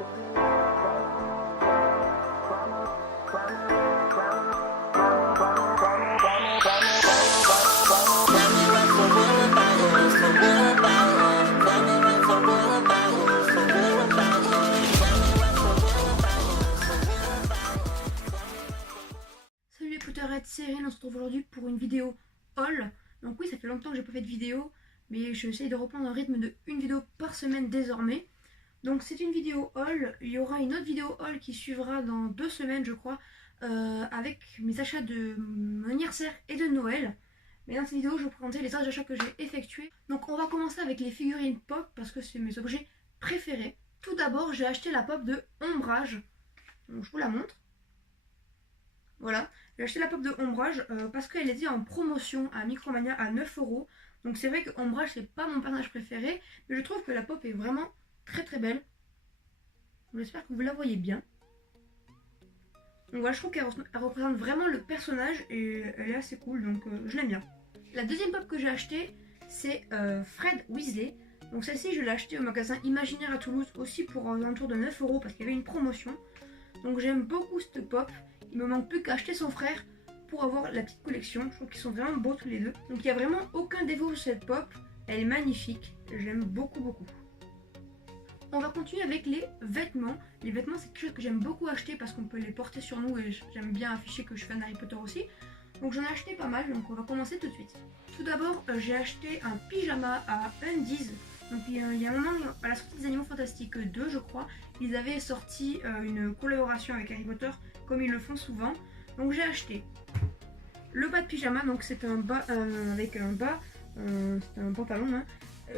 Salut les Potterheads, c'est Erin, on se retrouve aujourd'hui pour une vidéo haul. Donc oui, ça fait longtemps que j'ai pas fait de vidéo, mais j'essaye de reprendre un rythme de une vidéo par semaine désormais. Donc c'est une vidéo haul, il y aura une autre vidéo haul qui suivra dans 2 semaines je crois, avec mes achats de mon anniversaire et de Noël. Mais dans cette vidéo je vais vous présenter les autres achats que j'ai effectués. Donc on va commencer avec les figurines pop parce que c'est mes objets préférés. Tout d'abord j'ai acheté la pop de Ombrage, donc je vous la montre. Voilà, j'ai acheté la pop de Ombrage parce qu'elle était en promotion à Micromania à 9€. Donc c'est vrai que Ombrage c'est pas mon personnage préféré, mais je trouve que la pop est vraiment très belle. J'espère que vous la voyez bien. Donc voilà, je trouve qu'elle représente vraiment le personnage et elle est assez cool, donc je l'aime bien. La deuxième pop que j'ai achetée, c'est Fred Weasley. Donc celle-ci, je l'ai achetée au magasin Imaginaire à Toulouse aussi pour un alentour de 9€ parce qu'il y avait une promotion. Donc j'aime beaucoup cette pop. Il me manque plus qu'à acheter son frère pour avoir la petite collection. Je trouve qu'ils sont vraiment beaux tous les deux. Donc il n'y a vraiment aucun défaut sur cette pop. Elle est magnifique. J'aime beaucoup. On va continuer avec les vêtements. Les vêtements, c'est quelque chose que j'aime beaucoup acheter parce qu'on peut les porter sur nous et j'aime bien afficher que je suis fan d'Harry Potter aussi. Donc j'en ai acheté pas mal, donc on va commencer tout de suite. Tout d'abord, j'ai acheté un pyjama à Undies. Donc il y a un moment, à la sortie des Animaux Fantastiques 2, je crois, ils avaient sorti une collaboration avec Harry Potter, comme ils le font souvent. Donc j'ai acheté le bas de pyjama, donc c'est un bas avec un bas, c'est un pantalon, hein,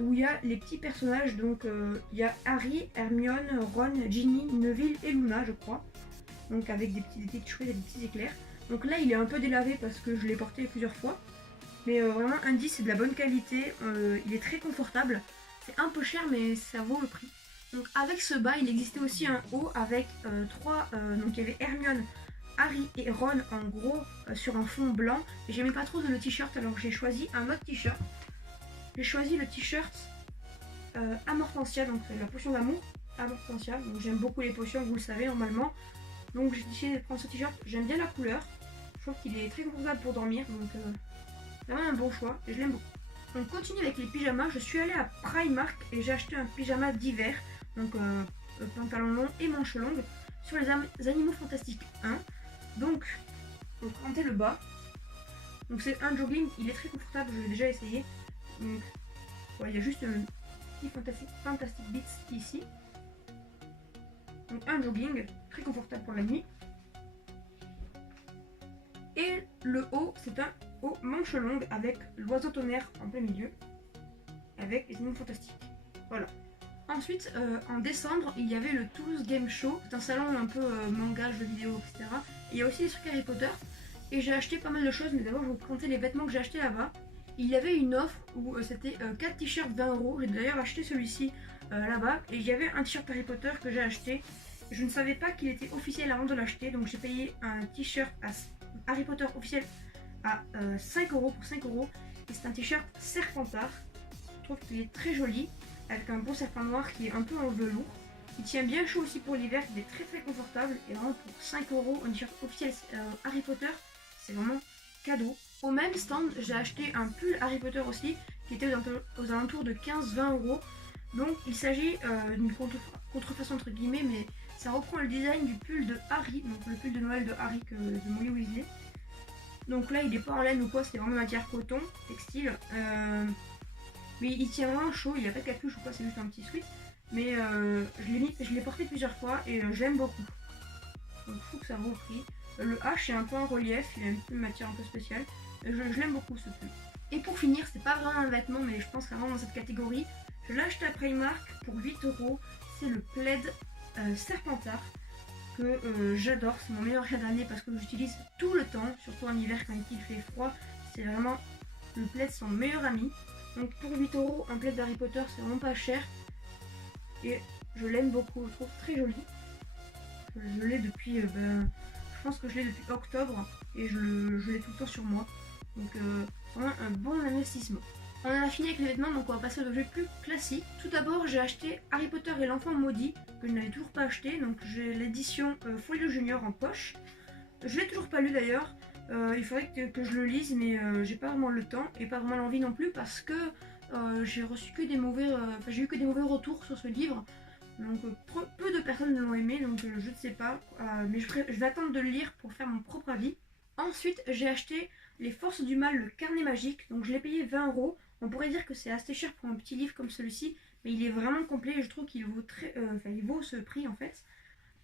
où il y a les petits personnages, donc il y a Harry, Hermione, Ron, Ginny, Neville et Luna je crois, donc avec des petites chouettes et des petits éclairs. Donc là il est un peu délavé parce que je l'ai porté plusieurs fois, mais vraiment Undies c'est de la bonne qualité, il est très confortable, c'est un peu cher mais ça vaut le prix. Donc avec ce bas il existait aussi un haut avec donc il y avait Hermione, Harry et Ron en gros sur un fond blanc, et j'aimais pas trop le t-shirt alors j'ai choisi un autre t-shirt. J'ai choisi le t-shirt Amortentia, donc la potion d'amour Amortentia. Donc j'aime beaucoup les potions, vous le savez normalement. Donc j'ai décidé de prendre ce t-shirt, j'aime bien la couleur. Je trouve qu'il est très confortable pour dormir, donc vraiment un bon choix et je l'aime beaucoup. On continue avec les pyjamas, je suis allée à Primark et j'ai acheté un pyjama d'hiver, donc pantalon long et manches longues, sur les Animaux Fantastiques 1. Donc, on va présenter le bas. Donc c'est un jogging, il est très confortable, je l'ai déjà essayé. Donc voilà, il y a juste un petit Fantastic Beats ici. Donc un jogging très confortable pour la nuit. Et le haut, c'est un haut manche longue avec l'oiseau tonnerre en plein milieu, avec les animaux fantastiques. Voilà. Ensuite, en décembre, il y avait le Toulouse Game Show. C'est un salon un peu manga, jeux vidéo, etc. Et il y a aussi des trucs Harry Potter. Et j'ai acheté pas mal de choses, mais d'abord je vais vous présenter les vêtements que j'ai achetés là-bas. Il y avait une offre où c'était 4 t-shirts 20€. J'ai d'ailleurs acheté celui-ci là-bas. Et il y avait un t-shirt Harry Potter que j'ai acheté. Je ne savais pas qu'il était officiel avant de l'acheter. Donc j'ai payé un t-shirt Harry Potter officiel à 5€ pour 5€. Et c'est un t-shirt Serpentard. Je trouve qu'il est très joli, avec un beau serpent noir qui est un peu en velours. Il tient bien chaud aussi pour l'hiver, il est très confortable. Et vraiment pour 5€, un t-shirt officiel Harry Potter, c'est vraiment cadeau. Au même stand, j'ai acheté un pull Harry Potter aussi, qui était aux alentours de 15-20€. Donc il s'agit d'une contrefaçon entre guillemets, mais ça reprend le design du pull de Harry, donc le pull de Noël de Harry de Molly Weasley. Donc là il n'est pas en laine ou quoi, c'est vraiment matière coton, textile. Mais il tient vraiment chaud, il n'y a pas de capuche ou quoi, c'est juste un petit sweat. Mais je l'ai porté plusieurs fois et j'aime beaucoup. Donc je trouve que ça vaut le prix. Le H est un peu en relief, il a une matière un peu spéciale. Je l'aime beaucoup ce pull. Et pour finir, c'est pas vraiment un vêtement, mais je pense qu'il vraiment dans cette catégorie. Je l'ai acheté à Primark pour 8€. C'est le plaid Serpentard que j'adore. C'est mon meilleur achat d'année parce que j'utilise tout le temps, surtout en hiver quand il fait froid. C'est vraiment le plaid, son meilleur ami. Donc pour 8€, un plaid d'Harry Potter, c'est vraiment pas cher. Et je l'aime beaucoup, je le trouve très joli. Je l'ai depuis, je pense que je l'ai depuis octobre et je l'ai tout le temps sur moi. Donc vraiment un bon investissement. On en a fini avec les vêtements, donc on va passer aux objets plus classiques. Tout d'abord, j'ai acheté Harry Potter et l'enfant maudit, que je n'avais toujours pas acheté. Donc j'ai l'édition Folio Junior en poche. Je l'ai toujours pas lu d'ailleurs. Il faudrait que je le lise, mais j'ai pas vraiment le temps et pas vraiment l'envie non plus parce que j'ai reçu que des mauvais, j'ai eu que des mauvais retours sur ce livre. Donc peu de personnes l'ont aimé, donc je ne sais pas. Mais je vais attendre de le lire pour faire mon propre avis. Ensuite, j'ai acheté Les Forces du Mal, le carnet magique. Donc je l'ai payé 20 €. On pourrait dire que c'est assez cher pour un petit livre comme celui-ci, mais il est vraiment complet et je trouve qu'il vaut il vaut ce prix en fait.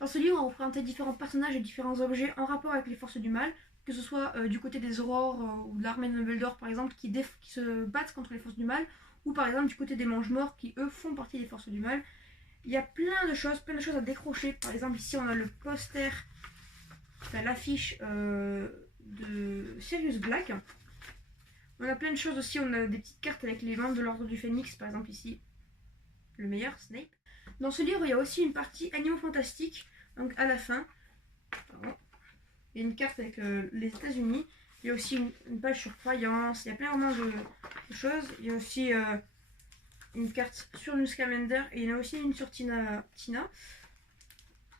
Dans ce livre, on va présenter différents personnages et différents objets en rapport avec les forces du mal, que ce soit du côté des aurores ou de l'armée de Dumbledore par exemple, qui se battent contre les forces du mal, ou par exemple du côté des mange-morts qui eux font partie des forces du mal. Il y a plein de choses à décrocher. Par exemple ici on a le poster, enfin, l'affiche de Sirius Black. On a plein de choses aussi, on a des petites cartes avec les membres de l'ordre du Phénix, par exemple ici, le meilleur, Snape. Dans ce livre, il y a aussi une partie animaux fantastiques, donc à la fin. Pardon. Il y a une carte avec les États-Unis. Il y a aussi une page sur croyance. Il y a plein de choses. Il y a aussi une carte sur Newt Scamander et il y en a aussi une sur Tina.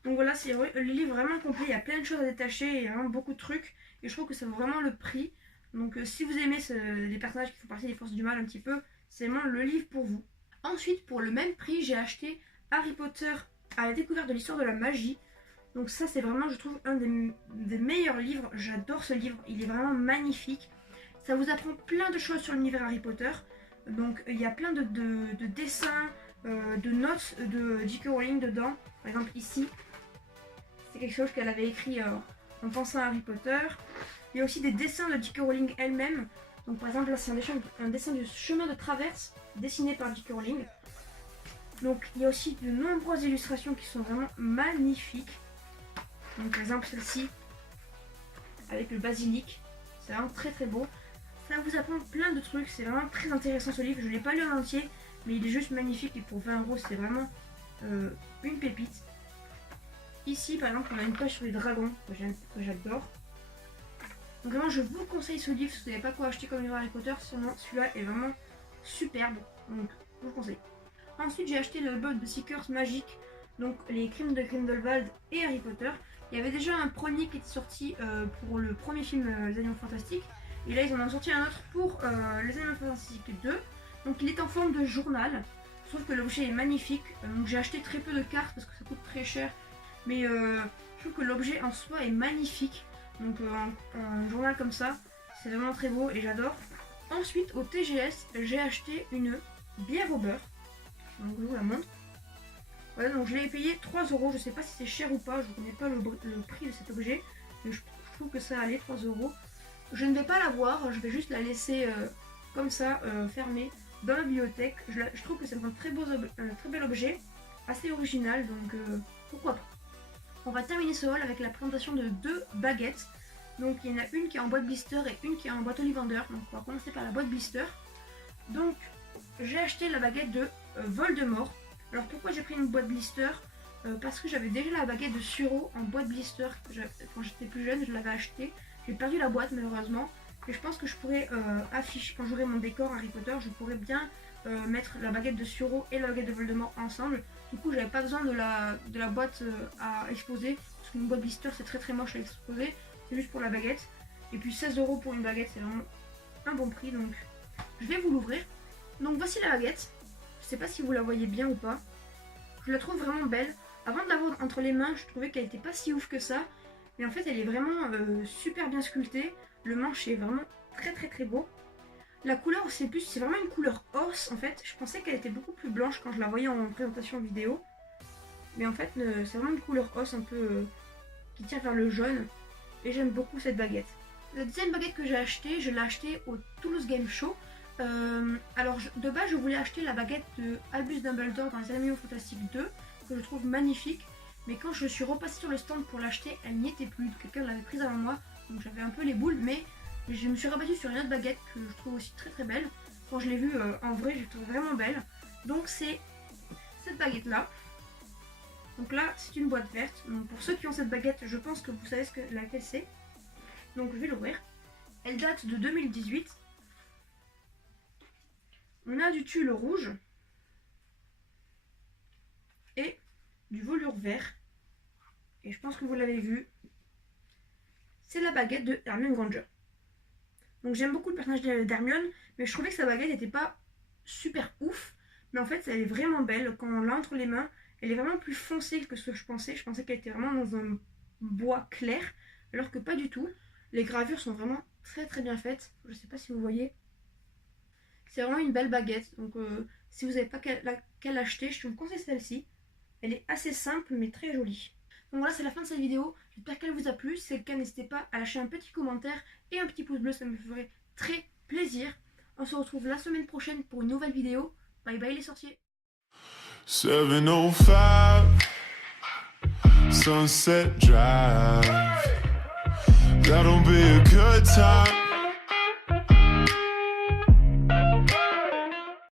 Donc voilà, c'est le livre vraiment complet. Il y a plein de choses à détacher. Il y a vraiment beaucoup de trucs. Et je trouve que ça vaut vraiment le prix. Donc si vous aimez les personnages qui font partie des forces du mal un petit peu, c'est vraiment le livre pour vous. Ensuite, pour le même prix, j'ai acheté Harry Potter à la découverte de l'histoire de la magie. Donc ça, c'est vraiment, je trouve, un des meilleurs livres. J'adore ce livre, il est vraiment magnifique. Ça vous apprend plein de choses sur l'univers Harry Potter. Donc il y a plein de dessins, de notes de J.K. Rowling dedans. Par exemple ici, c'est quelque chose qu'elle avait écrit en pensant à Harry Potter. Il y a aussi des dessins de J.K. Rowling elle-même. Donc par exemple là c'est un dessin du chemin de traverse dessiné par J.K. Rowling. Donc il y a aussi de nombreuses illustrations qui sont vraiment magnifiques. Donc par exemple celle-ci avec le basilic, c'est vraiment très très beau. Ça vous apprend plein de trucs, c'est vraiment très intéressant ce livre. Je ne l'ai pas lu en entier, mais il est juste magnifique et pour 20 € c'est vraiment une pépite. Ici par exemple on a une page sur les dragons que j'adore. Donc vraiment je vous conseille ce livre si vous n'avez pas quoi acheter comme livre Harry Potter, sinon celui-là est vraiment superbe, donc je vous conseille. Ensuite j'ai acheté le book de Seekers Magic, donc les crimes de Grindelwald et Harry Potter. Il y avait déjà un premier qui était sorti pour le premier film Les Animaux Fantastiques, et là ils en ont sorti un autre pour Les Animaux Fantastiques 2. Donc il est en forme de journal, je trouve que l'objet est magnifique, donc j'ai acheté très peu de cartes parce que ça coûte très cher, mais je trouve que l'objet en soi est magnifique. Donc un journal comme ça, c'est vraiment très beau et j'adore. Ensuite au TGS, j'ai acheté une bière au beurre. Donc je vous la montre. Voilà, donc je l'ai payé 3 €. Je sais pas si c'est cher ou pas, je ne connais pas le prix de cet objet, mais je trouve que ça allait 3 €. Je ne vais pas la boire, je vais juste la laisser comme ça, fermée dans la bibliothèque. Je trouve que c'est un très bel objet, assez original, donc pourquoi pas. On va terminer ce haul avec la présentation de 2 baguettes. Donc il y en a une qui est en boîte blister et une qui est en boîte ollivander. Donc on va commencer par la boîte blister. Donc j'ai acheté la baguette de Voldemort. Alors pourquoi j'ai pris une boîte blister? Parce que j'avais déjà la baguette de Suro en boîte blister. Quand j'étais plus jeune, je l'avais achetée. J'ai perdu la boîte malheureusement. Et je pense que je pourrais afficher, quand j'aurai mon décor Harry Potter, je pourrais bien mettre la baguette de Suro et la baguette de Voldemort ensemble. Du coup j'avais pas besoin de la boîte à exposer. Parce qu'une boîte blister c'est très moche à exposer. C'est juste pour la baguette. Et puis 16 € pour une baguette, c'est vraiment un bon prix. Donc je vais vous l'ouvrir. Donc voici la baguette. Je sais pas si vous la voyez bien ou pas. Je la trouve vraiment belle. Avant de l'avoir entre les mains, je trouvais qu'elle était pas si ouf que ça. Mais en fait elle est vraiment super bien sculptée. Le manche est vraiment très beau. La couleur c'est vraiment une couleur os en fait. Je pensais qu'elle était beaucoup plus blanche quand je la voyais en présentation vidéo. Mais en fait c'est vraiment une couleur os un peu qui tire vers le jaune. Et j'aime beaucoup cette baguette. La deuxième baguette que j'ai achetée, je l'ai achetée au Toulouse Game Show. Alors de base je voulais acheter la baguette de Albus Dumbledore dans Les Animaux Fantastiques 2, que je trouve magnifique. Mais quand je suis repassée sur le stand pour l'acheter, elle n'y était plus. Quelqu'un l'avait prise avant moi, donc j'avais un peu les boules. Mais je me suis rabattue sur une autre baguette que je trouve aussi très belle. Quand je l'ai vue en vrai, je l'ai trouvée vraiment belle. Donc c'est cette baguette là. Donc là c'est une boîte verte. Donc pour ceux qui ont cette baguette, je pense que vous savez laquelle c'est. Donc je vais l'ouvrir. Elle date de 2018. On a du tulle rouge et du velours vert. Et je pense que vous l'avez vu. C'est la baguette de Hermione Granger. Donc j'aime beaucoup le personnage d'Hermione, mais je trouvais que sa baguette n'était pas super ouf. Mais en fait, elle est vraiment belle. Quand on l'a entre les mains, elle est vraiment plus foncée que ce que je pensais. Je pensais qu'elle était vraiment dans un bois clair, alors que pas du tout. Les gravures sont vraiment très très bien faites. Je sais pas si vous voyez. C'est vraiment une belle baguette. Donc si vous n'avez pas qu'à l'acheter, je vous conseille celle-ci. Elle est assez simple mais très jolie. Donc voilà, c'est la fin de cette vidéo. J'espère qu'elle vous a plu. Si c'est le cas, n'hésitez pas à lâcher un petit commentaire et un petit pouce bleu. Ça me ferait très plaisir. On se retrouve la semaine prochaine pour une nouvelle vidéo. Bye bye les sorciers. 705 Sunset Drive. That'll be a good time.